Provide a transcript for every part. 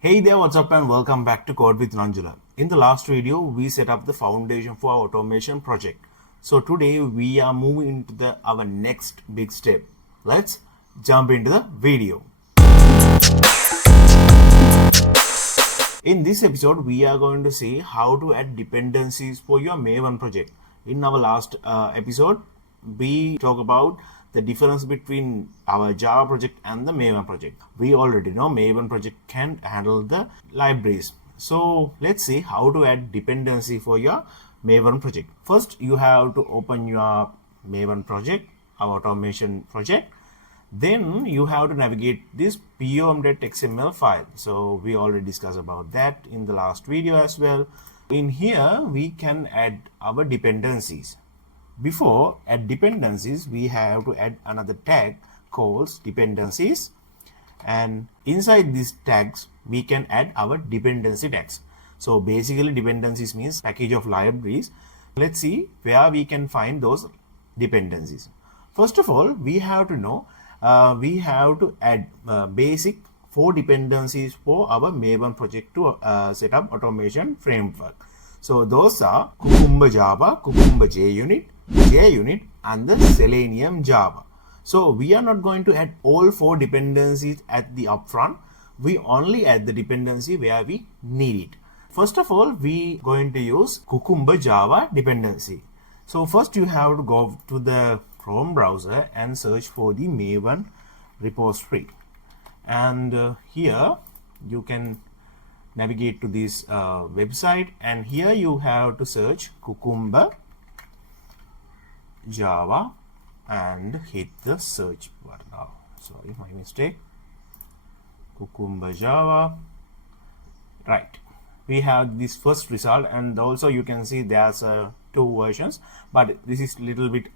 Hey there, what's up and welcome back to Code with Nanjula. In the last video, we set up the foundation for our automation project. So today we are moving into our next big step. Let's jump into the video. In this episode, we are going to see how to add dependencies for your Maven project. In our last episode, we talked about the difference between our Java project and the Maven project. We already know Maven project can handle the libraries. So let's see how to add dependency for your Maven project. First, you have to open your Maven project, our automation project. Then you have to navigate this pom.xml file. So we already discussed about that in the last video as well. In here, we can add our dependencies. Before add dependencies, we have to add another tag called dependencies, and inside these tags we can add our dependency tags. So basically dependencies means package of libraries. Let's see where we can find those dependencies. First of all, we have to know we have to add basic 4 dependencies for our Maven project to set up automation framework. So those are Cucumber Java, Cucumber JUnit, and the Selenium Java. So we are not going to add all 4 dependencies at the upfront. We only add the dependency where we need it. First of all, we going to use Cucumber Java dependency. So first you have to go to the Chrome browser and search for the Maven repository. And here you can navigate to this website, and here you have to search Cucumber Java and hit the search button. Oh, sorry, my mistake. Cucumber Java. Right, we have this first result, and also you can see there's 2 versions, but this is little bit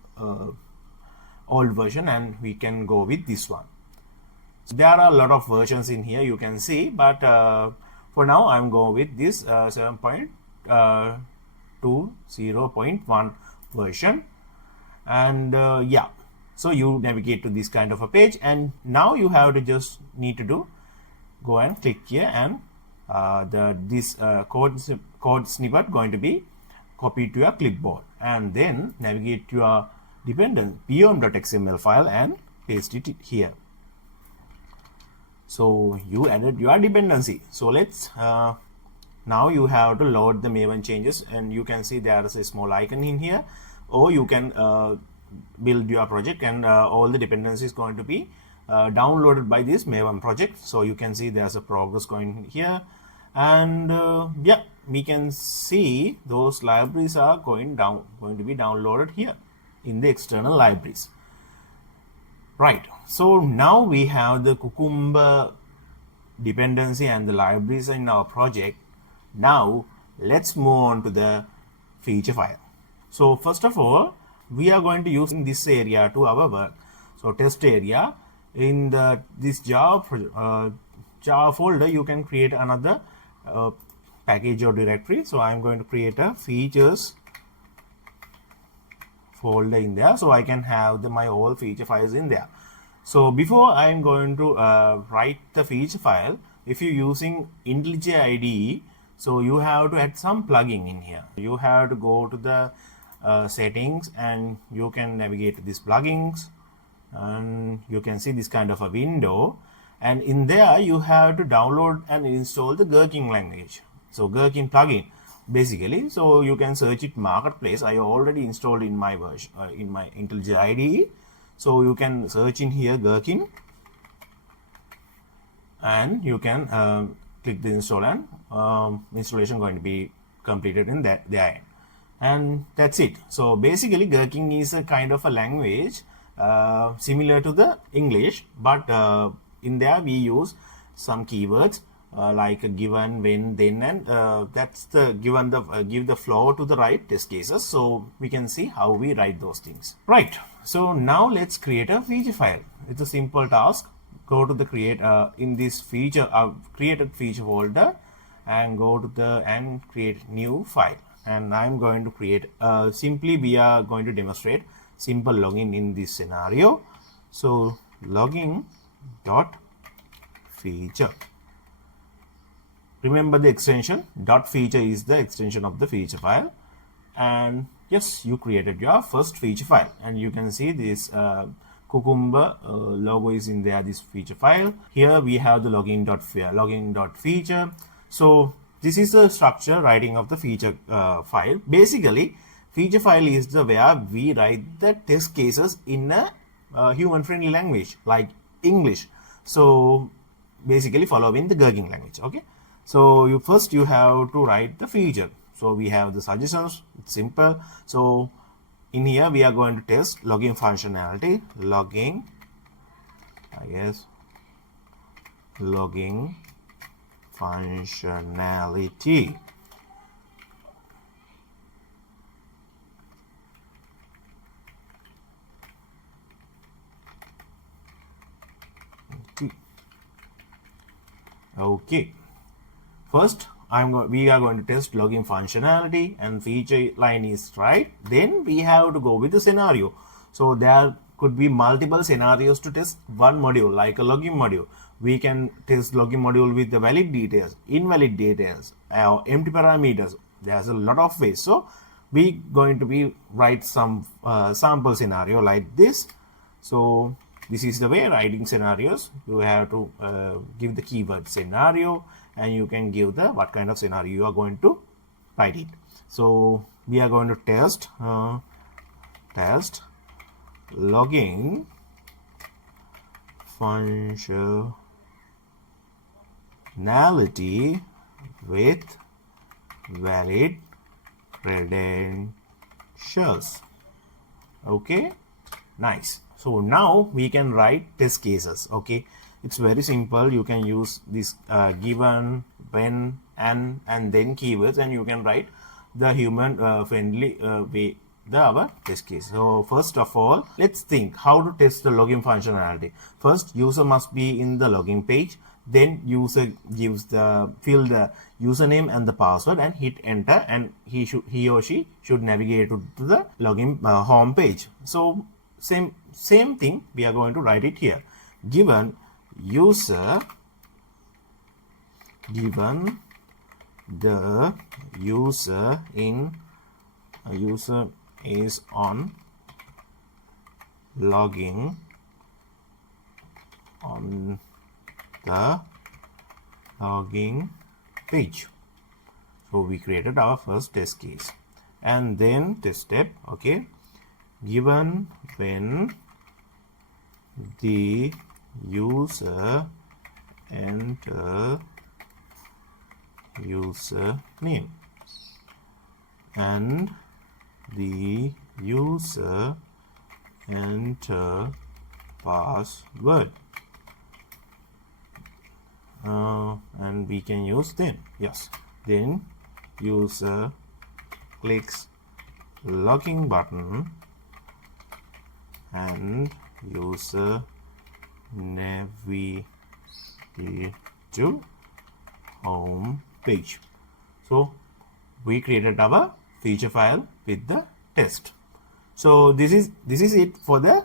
old version, and we can go with this one. So there are a lot of versions in here, you can see, but for now I'm going with this 7.20.1 version. And yeah, so you navigate to this kind of a page, and now you have to just need to go and click here, and this code snippet going to be copied to your clipboard, and then navigate to your dependent pom.xml file and paste it here. So you added your dependency. So let's now you have to load the Maven changes, and you can see there is a small icon in here, or you can build your project, and all the dependencies going to be downloaded by this Maven project. So you can see there's a progress going here, and yeah, we can see those libraries are going to be downloaded here in the external libraries. Right, so now we have the Cucumber dependency and the libraries in our project. Now let's move on to the feature file. So first of all, we are going to use this area to our work. So test area, in this Java folder, you can create another package or directory. So I'm going to create a features folder in there, so I can have my all feature files in there. So before I'm going to write the feature file, if you're using IntelliJ IDE, so you have to add some plugin in here. You have to go to the settings, and you can navigate to these plugins, and you can see this kind of a window, and in there you have to download and install the Gherkin language. So Gherkin plugin basically, so you can search it marketplace. I already installed in my version in my IntelliJ IDE, so you can search in here Gherkin, and you can click the install, and installation going to be completed in there, and that's it. So basically Gherkin is a kind of a language similar to the English, but in there we use some keywords like a given, when, then, and that's the given the give the flow to the right test cases. So we can see how we write those things. Right, so now let's create a feature file. It's a simple task. Go to the create in this feature created feature folder, and go to the and create new file, and I'm going to create simply we are going to demonstrate simple login in this scenario. So login dot feature. remember the extension .feature is the extension of the feature file. And yes, you created your first feature file, and you can see this Cucumber logo is in there, this feature file. Here we have the login.feature. So this is the structure writing of the feature file. Basically, feature file is the where we write the test cases in a human friendly language like English. So basically following the Gherkin language. Okay, so you have to write the feature. So we have the suggestions. It's simple. So in here we are going to test logging functionality. Logging functionality. Okay. First, we are going to test login functionality, and feature line is right. Then we have to go with the scenario. So there could be multiple scenarios to test one module, like a login module. We can test login module with the valid details, invalid details, empty parameters. There's a lot of ways. So we going to be write some sample scenario like this. So this is the way writing scenarios. You have to give the keyword scenario, and you can give the what kind of scenario you are going to write it. So we are going to test logging functionality with valid credentials. Okay, nice. So now we can write test cases. Okay, it's very simple. You can use this given, when, and then keywords, and you can write the human friendly way our test case. So first of all, let's think how to test the login functionality. First, user must be in the login page. Then user fill the username and the password and hit enter, and he or she should navigate to the login home page. So same thing we are going to write it here. Given the user is on logging on the logging page. So we created our first test case, and then test step. Okay, given when the user enter username and the user enter password, and we can use then user clicks login button and user navigate to home page. So we created our feature file with the test. So this is it for the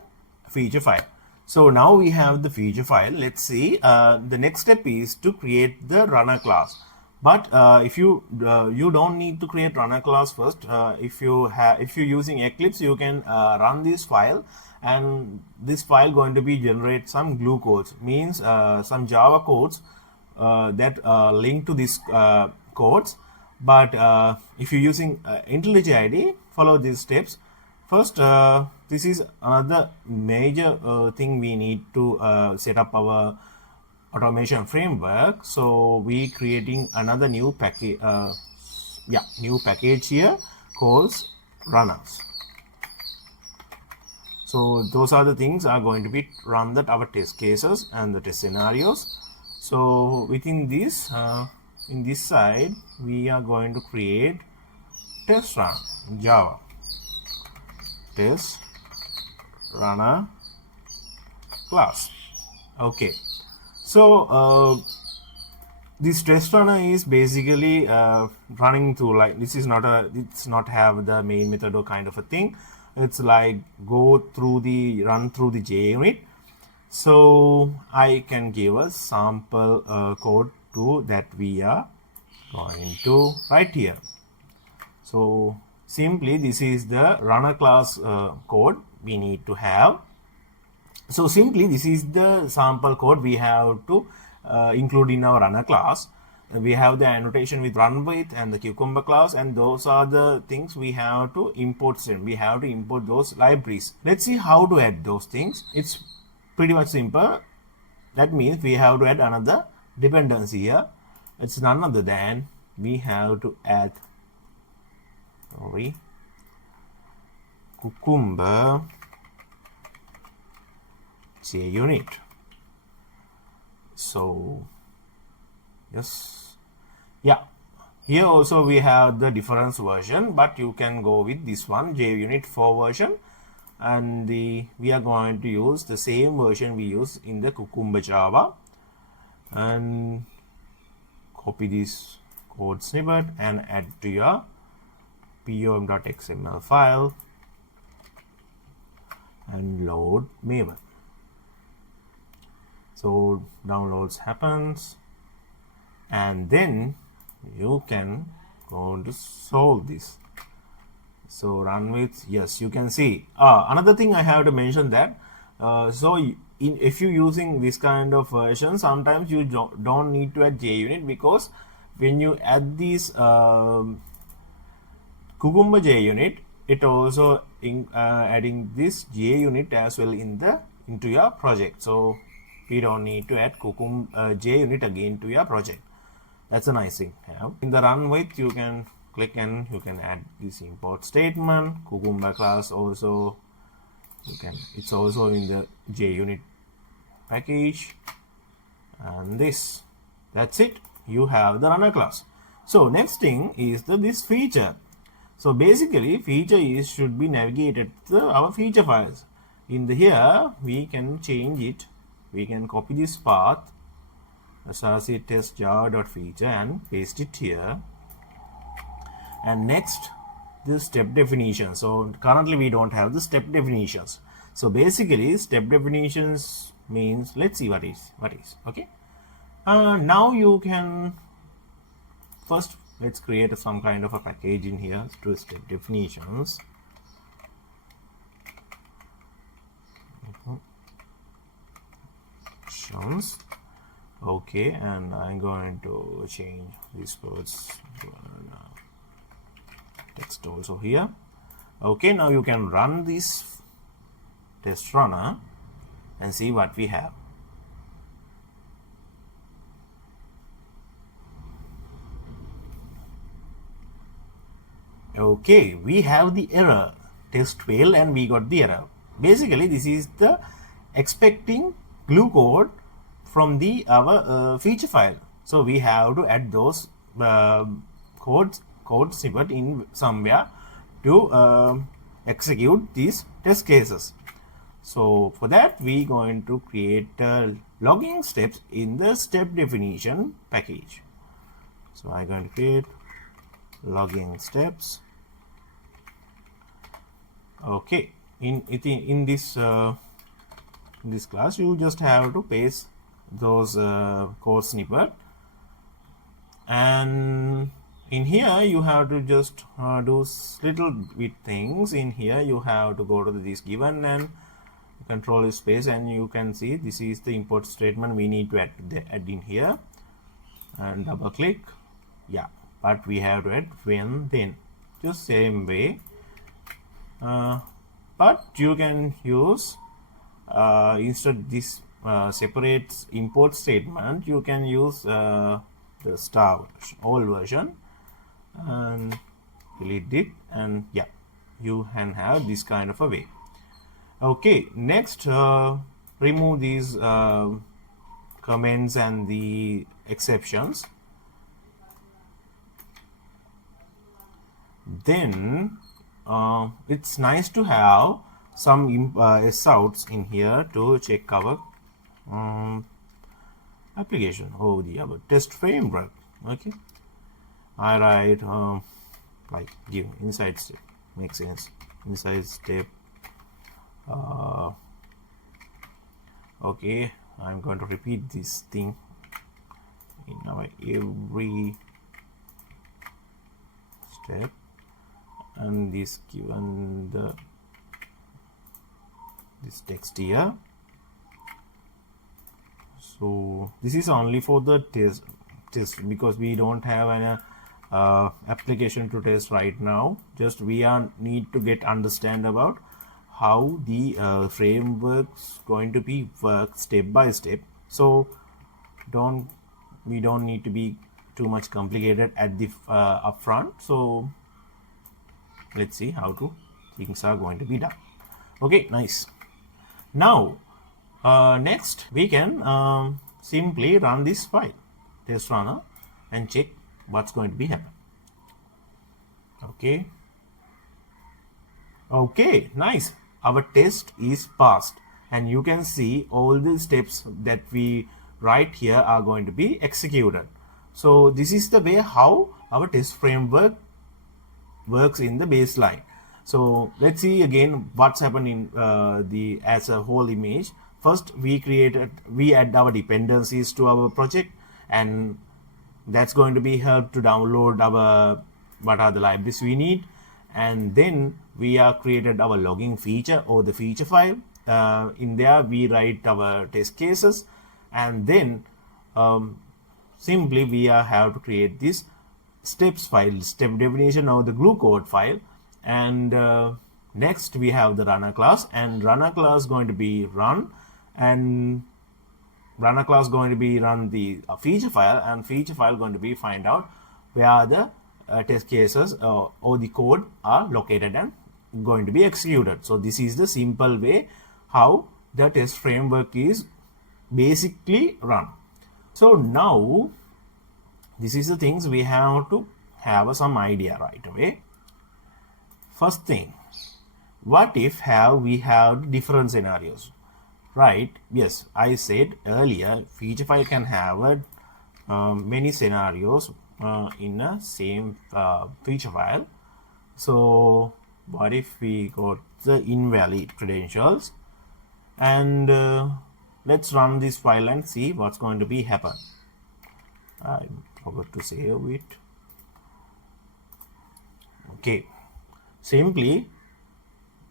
feature file. So now we have the feature file. Let's see, the next step is to create the runner class. But if you don't need to create runner class first. If you're using Eclipse, you can run this file, and this file going to be generate some glue codes, means some Java codes that link to this codes. But if you're using IntelliJ IDE, follow these steps. First, this is another major thing we need to set up our automation framework. So we creating another new package, new package here called runners. So those are the things are going to be run that our test cases and the test scenarios. So within this, in this side, we are going to create TestRunner Java TestRunner class. Okay, so this TestRunner is basically running through, like, this is not it's not have the main method or kind of a thing. It's like run through the JUnit. So I can give a sample code to that we are going to right here. So simply this is the runner class code we need to have. So simply this is the sample code we have to include in our runner class. We have the annotation with run with and the cucumber class, and those are the things we have to import. We have to import those libraries. Let's see how to add those things. It's pretty much simple. That means we have to add another dependency here. It's none other than we have to add Cucumber JUnit. So yes, yeah, here also we have the difference version, but you can go with this one, JUnit 4 version, and we are going to use the same version we use in the Cucumber Java. And copy this code snippet and add to your pom.xml file and load Maven. So downloads happens, and then you can go to solve this. So run with, yes, you can see another thing I have to mention that if you're using this kind of version, sometimes you don't need to add JUnit, because when you add this Cucumber JUnit, it also adding this JUnit as well into your project. So we don't need to add Cucumber JUnit again to your project. That's a nice thing. In the run with, you can click and you can add this import statement. Cucumber class also, it's also in the JUnit package, and that's it. You have the runner class. So next thing is this feature. So basically feature should be navigated to our feature files. In here we can change it. We can copy this path, src test java.feature, and paste it here. And next, the step definition. So currently we don't have the step definitions. So basically step definitions means, let's see what is. Okay. Now you can first, let's create some kind of a package in here to step definitions. Okay, and I'm going to change these words text also here. Okay, now you can run this test runner and see what we have. Okay, we have the error, test failed, and we got the error. Basically this is the expecting glue code from our feature file. So we have to add those code snippet in somewhere to execute these test cases. So for that we going to create logging steps in the step definition package. So I'm going to create logging steps. Okay, in this class you just have to paste those code snippet, and in here you have to just do little bit things. In here you have to go to this given and control space, and you can see this is the import statement we need to add in here, and double click. Yeah, but we have to add when then, just same way. But you can use instead this separate import statement, you can use the star version, old version, and delete it, and yeah, you can have this kind of a way. Okay, next remove these comments and the exceptions. Then it's nice to have some outs in here to check our application or the other test framework. Okay, I write like give inside step, makes sense, inside step. Okay, I'm going to repeat this thing in our every step, and this given this text here. So this is only for the test because we don't have an application to test right now. Just we need to get understand about how the framework's going to be work step by step. So we don't need to be too much complicated at the upfront. So let's see how things are going to be done. Okay, nice. Now next we can simply run this file TestRunner and check what's going to be happen. Okay, nice. Our test is passed, and you can see all the steps that we write here are going to be executed. So this is the way how our test framework works in the baseline. So let's see again what's happened in as a whole image. First, we add our dependencies to our project, and that's going to be help to download what are the libraries we need. And then we are created our logging feature or the feature file. In there we write our test cases, and then simply we have to create this steps file, step definition or the glue code file. And next we have the runner class, and runner class going to be run, and runner class going to be run the feature file, and feature file going to be find out where the test cases or the code are located and going to be executed. So this is the simple way how the test framework is basically run. So now this is the things we have to have some idea right away. First thing, what if we have different scenarios, right? Yes, I said earlier feature file can have many scenarios in a same feature file. So what if we got the invalid credentials, and let's run this file and see what's going to be happen. I forgot to save it. Okay, simply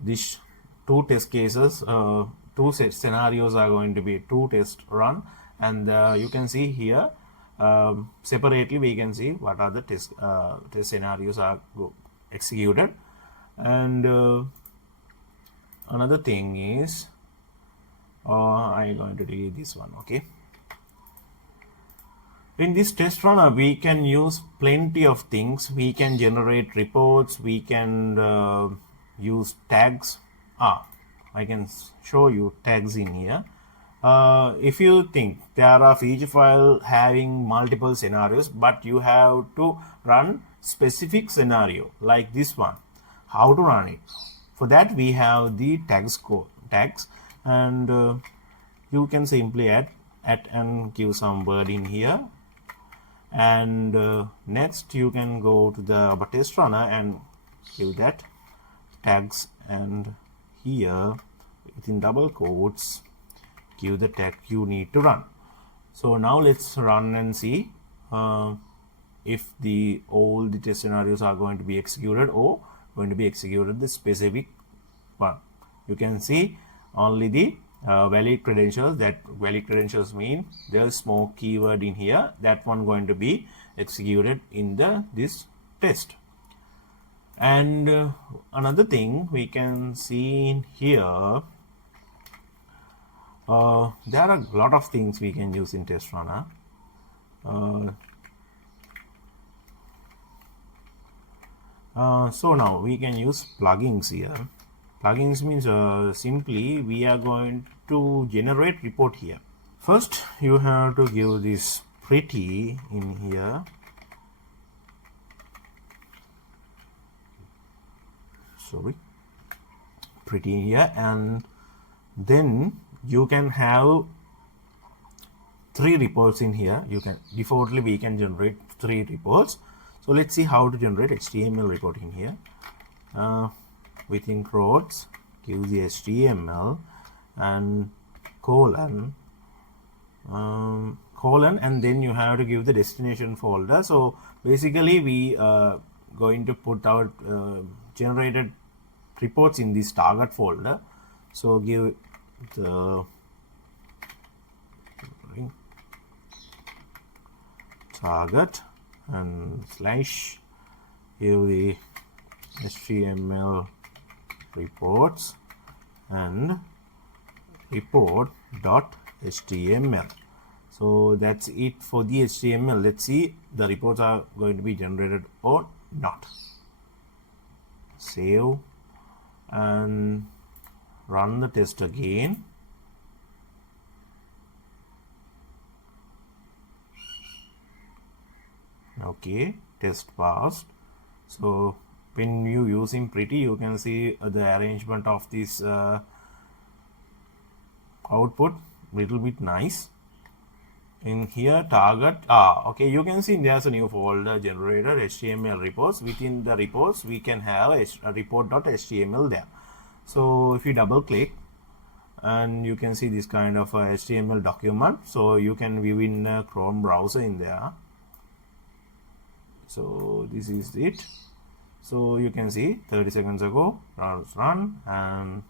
this two test cases, two set scenarios are going to be two test run, and you can see here separately we can see what are the test scenarios are executed. And another thing is I'm going to delete this one. Okay, in this test runner we can use plenty of things. We can generate reports, we can use tags. I can show you tags in here. If you think there are feature file having multiple scenarios, but you have to run specific scenario like this one, how to run it? For that we have the tags, and you can simply add and give some word in here. And next you can go to the test runner and give that tags, and here within double quotes give the tag you need to run. So now let's run and see if all the test scenarios are going to be executed or going to be executed the specific one. You can see only the valid credentials. That valid credentials mean there's small keyword in here, that one going to be executed in this test. And another thing we can see in here, there are a lot of things we can use in TestRunner. So now we can use plugins here. Plugins means simply we are going to generate report here. First you have to give this pretty in here. Pretty here, and then you can have 3 reports in here. You can defaultly we can generate 3 reports. So let's see how to generate HTML report in here. Within quotes give the HTML and colon, and then you have to give the destination folder. So basically we going to put our generated reports in this target folder. So give the target and slash give the HTML reports and report.html. So that's it for the HTML. Let's see the reports are going to be generated or not. Save and run the test again. Okay, test passed. So when you using Pretty, you can see the arrangement of this output little bit nice. In here target, okay, you can see there's a new folder generator HTML reports. Within the reports we can have a report.html there. So if you double click, and you can see this kind of HTML document, so you can view in Chrome browser in there. So this is it. So you can see 30 seconds ago run, and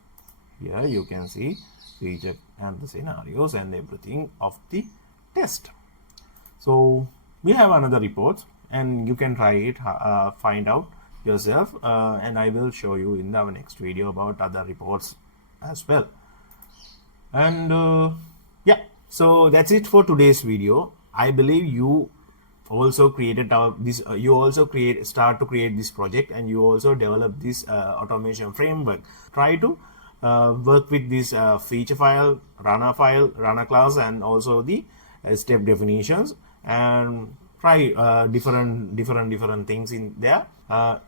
here you can see feature and the scenarios and everything of the test. So we have another report, and you can try it, find out yourself, and I will show you in our next video about other reports as well. And yeah, so that's it for today's video. I believe you also created you also start to create this project, and you also develop this automation framework. Try to work with this feature file, runner class, and also the step definitions, and try different things in there.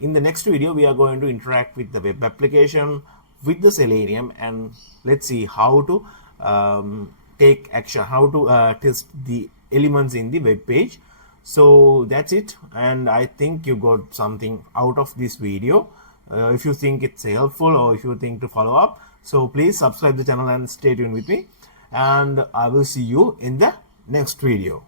In the next video, we are going to interact with the web application with the Selenium, and let's see how to take action, how to test the elements in the web page. So that's it, and I think you got something out of this video. If you think it's helpful, or if you think to follow up, so please subscribe the channel and stay tuned with me, and I will see you in the next video.